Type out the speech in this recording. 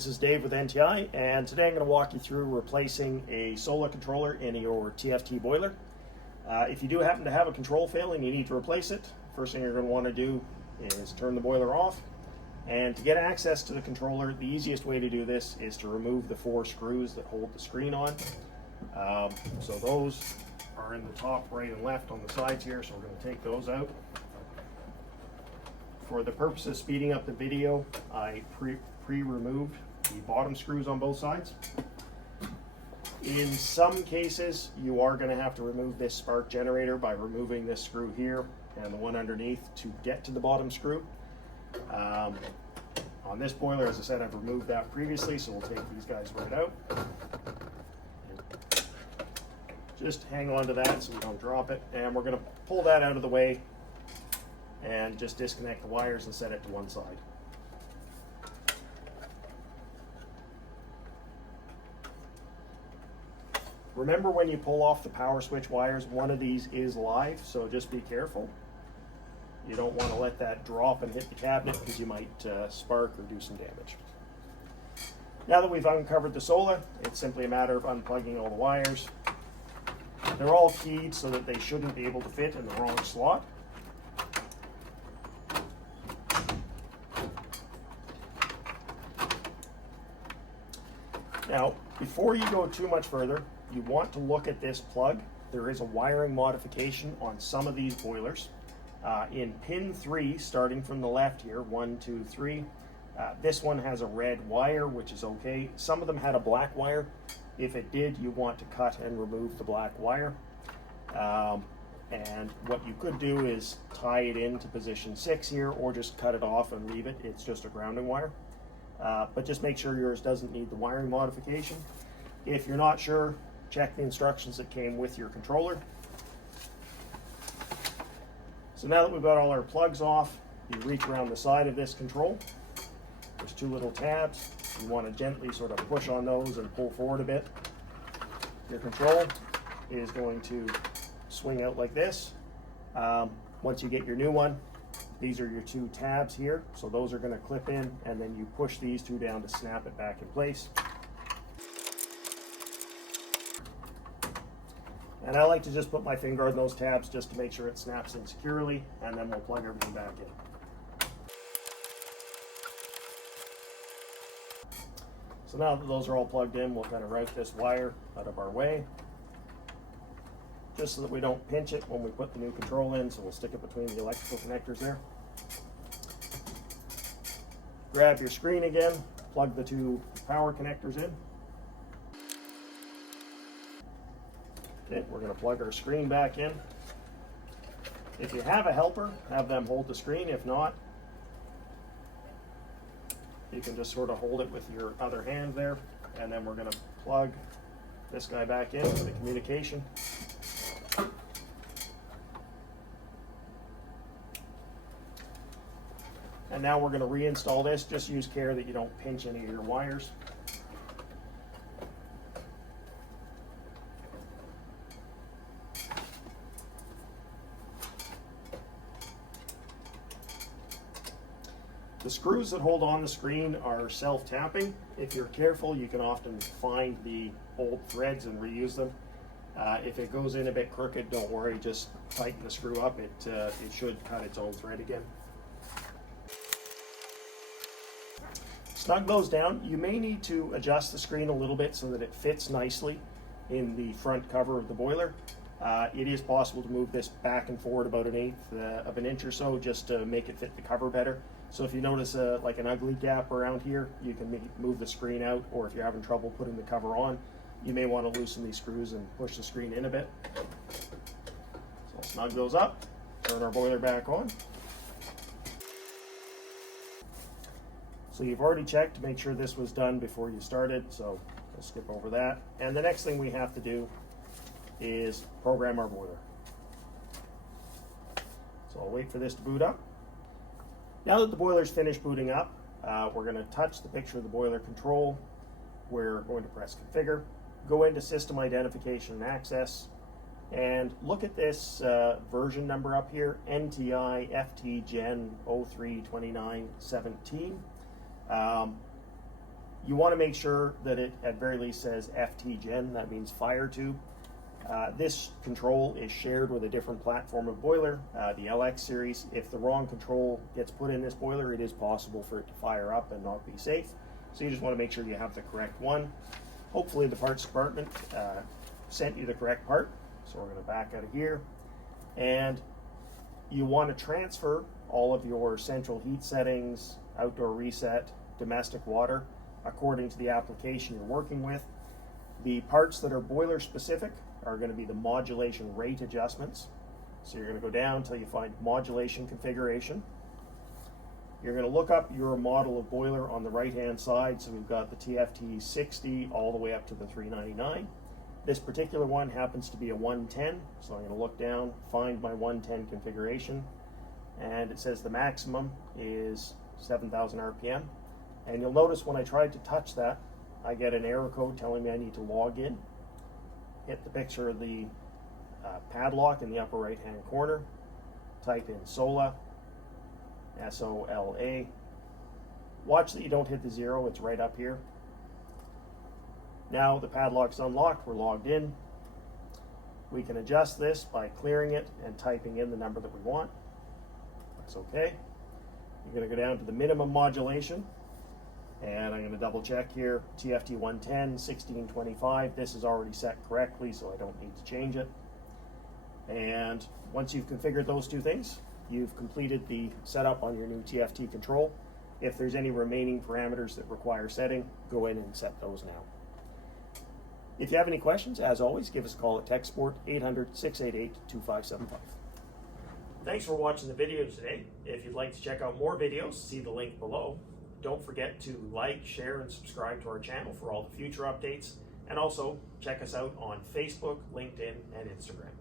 this is Dave with NTI, and today I'm going to walk you through replacing a Sola controller in your TFT boiler. If you do happen to have a control fail and you need to replace it, first thing you're going to want to do is turn the boiler off. And to get access to the controller, the easiest way to do this is to remove the 4 screws that hold the screen on. So those are in the top, right, and left on the sides here, so we're going to take those out. For the purpose of speeding up the video, I pre-removed the bottom screws on both sides. In some cases, you are going to have to remove this spark generator by removing this screw here and the one underneath to get to the bottom screw. On this boiler, as I said, I've removed that previously, so we'll take these guys right out. Just hang on to that so we don't drop it, and we're going to pull that out of the way and just disconnect the wires and set it to one side. Remember, when you pull off the power switch wires, one of these is live, so just be careful. You don't want to let that drop and hit the cabinet because you might spark or do some damage. Now that we've uncovered the Sola, it's simply a matter of unplugging all the wires. They're all keyed so that they shouldn't be able to fit in the wrong slot. Now, before you go too much further, you want to look at this plug. There is a wiring modification on some of these boilers. In pin 3, starting from the left here, 1, 2, 3, this one has a red wire, which is okay. Some of them had a black wire. If it did, you want to cut and remove the black wire. And what you could do is tie it into position 6 here, or just cut it off and leave it. It's just a grounding wire. But just make sure yours doesn't need the wiring modification. If you're not sure, check the instructions that came with your controller. So now that we've got all our plugs off, you reach around the side of this control. There's 2 little tabs. You want to gently sort of push on those and pull forward a bit. Your control is going to swing out like this. Once you get your new one, these are your 2 tabs here. So those are going to clip in, and then you push these 2 down to snap it back in place. And I like to just put my finger on those tabs just to make sure it snaps in securely, and then we'll plug everything back in. So now that those are all plugged in, we'll kind of route this wire out of our way, just so that we don't pinch it when we put the new control in, so we'll stick it between the electrical connectors there. Grab your screen again, plug the 2 power connectors in. Okay, we're going to plug our screen back in. If you have a helper, have them hold the screen. If not, you can just sort of hold it with your other hand there. And then we're going to plug this guy back in for the communication. And now we're going to reinstall this. Just use care that you don't pinch any of your wires. The screws that hold on the screen are self-tapping. If you're careful, you can often find the old threads and reuse them. If it goes in a bit crooked, don't worry, just tighten the screw up. It should cut its own thread again. Snug those down. You may need to adjust the screen a little bit so that it fits nicely in the front cover of the boiler. It is possible to move this back and forward about 1/8 of an inch or so just to make it fit the cover better. So if you notice like an ugly gap around here, you can move the screen out, or if you're having trouble putting the cover on, you may want to loosen these screws and push the screen in a bit. So I'll snug those up, turn our boiler back on. So you've already checked to make sure this was done before you started, so we'll skip over that. And the next thing we have to do is program our boiler. So I'll wait for this to boot up. Now that the boiler's finished booting up, we're going to touch the picture of the boiler control. We're going to press configure, go into system identification and access, and look at this version number up here, NTI FT Gen 032917. You want to make sure that it at very least says FT Gen, that means fire tube. This control is shared with a different platform of boiler, the LX series. If the wrong control gets put in this boiler, it is possible for it to fire up and not be safe. So you just want to make sure you have the correct one. Hopefully the parts department sent you the correct part. So we're going to back out of here. And you want to transfer all of your central heat settings, outdoor reset, domestic water, according to the application you're working with. The parts that are boiler specific are going to be the modulation rate adjustments. So you're going to go down until you find modulation configuration. You're going to look up your model of boiler on the right hand side. So we've got the TFT 60 all the way up to the 399. This particular one happens to be a 110. So I'm going to look down, find my 110 configuration, and it says the maximum is 7,000 RPM. And you'll notice when I tried to touch that, I get an error code telling me I need to log in. Hit the picture of the padlock in the upper right hand corner, type in Sola, S-O-L-A. Watch that you don't hit the 0, it's right up here. Now the padlock's unlocked, we're logged in. We can adjust this by clearing it and typing in the number that we want. That's okay. You're going to go down to the minimum modulation. And I'm going to double check here, TFT 110, 1625. This is already set correctly, so I don't need to change it. And once you've configured those two things, you've completed the setup on your new TFT control. If there's any remaining parameters that require setting, go in and set those now. If you have any questions, as always, give us a call at TechSport 800-688-2575. Thanks for watching the video today. If you'd like to check out more videos, see the link below. Don't forget to like, share, and subscribe to our channel for all the future updates. And also check us out on Facebook, LinkedIn, and Instagram.